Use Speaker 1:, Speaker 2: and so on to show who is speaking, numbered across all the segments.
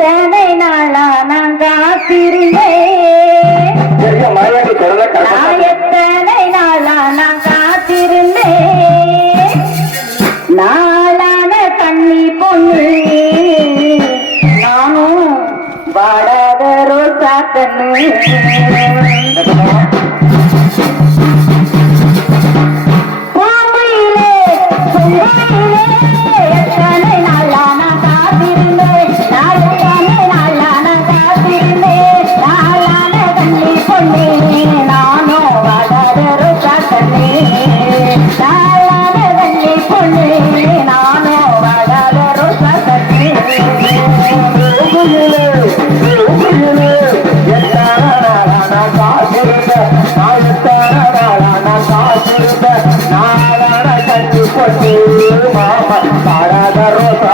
Speaker 1: எத்தனை நாளா நான் காத்திருந்தேன் நான் எத்தனை நாளா நான் காத்திருந்தேன். நாளான கண்ணி பொண்ணு நானும் வாடாத
Speaker 2: ரோசாக்கண்ணு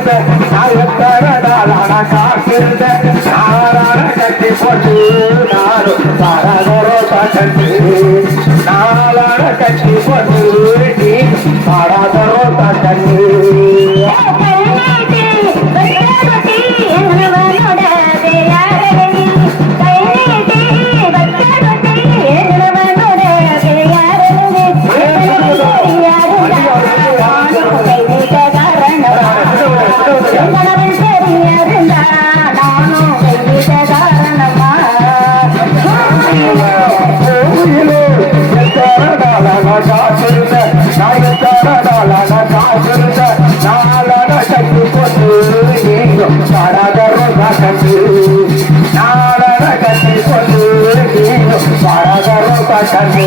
Speaker 2: இருந்த நாயத்தரடாலான காத்திருந்த நாரான கட்டி போட்டு நானும் பாடாதோரோ நீ பாடாதோரோ தட்டி காத்திருந்த நாயத்தாரால காத்திருந்த நாளான கட்டி கொண்டு நீங்கும் பரதரும் கட்டி நாளான கட்டி கொண்டு நீங்கும் பரதரும் கட்டி